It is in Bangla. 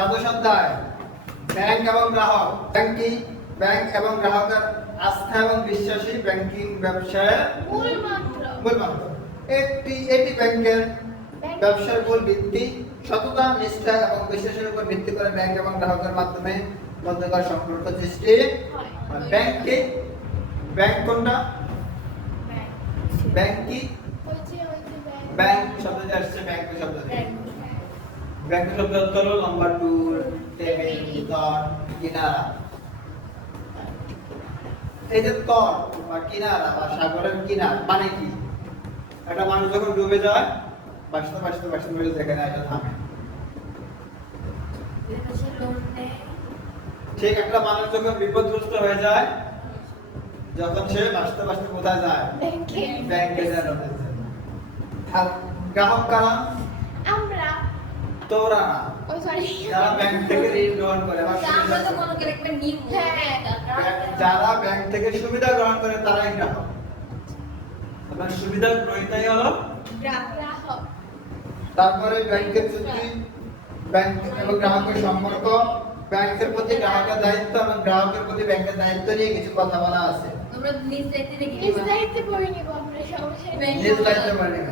দ্বাদশ অধ্যায় ব্যাংক এবং গ্রাহক। ব্যাংক কি? ব্যাংক এবং গ্রাহকের আস্থা এবং বিশ্বাসী ব্যাংকিং ব্যবসায়ের মূল মন্ত্র। এটি ব্যাংকের ব্যবসার মূল ভিত্তি। সততা, নিষ্ঠা এবং বিশ্বাসের উপর ভিত্তি করে ব্যাংক এবং গ্রাহকের মাধ্যমে মধ্যকার সম্পর্ক সৃষ্টি হয়। ব্যাংক কি? ব্যাংক কোনটা? ব্যাংক কি? ব্যাংক শব্দটি আসছে ব্যাংক শব্দ থেকে। ব্যাংক শব্দ হলো লম্বা টুল, টেবিল, তট, কিনারা। এই যে তট বা কিনারা বা সাগরের কিনার মানে কি? একটা মানুষ যখন ডুবে যায় বাঁচতে যেখানে এটা থামে। ঠিক একটা মানুষ যখন বিপদগ্রস্ত হয়ে যায়, যখন সে বাঁচতে কোথায় যায়? ব্যাংকে যায়। আর গ্রাহক কারা? আমরা। তোরা না। যারা ব্যাংক থেকে ঋণ গ্রহণ করে যারা ব্যাংক থেকে সুবিধা গ্রহণ করে তারাই গ্রাহক। আপনার সুবিধা গ্রহীতাই হলো গ্রাহক। তারপরে ব্যাংকের প্রতি ব্যাংক এবং গ্রাহকের সম্পর্ক, ব্যাংকের প্রতি গ্রাহকের দায়িত্ব এবং গ্রাহকের প্রতি ব্যাংকের দায়িত্ব নিয়ে কিছু কথা বলা আছে। আমরা নিজ দায়িত্বে পড়িনি, আমরা সমস্যা নিজ দায়িত্বে পড়িনি।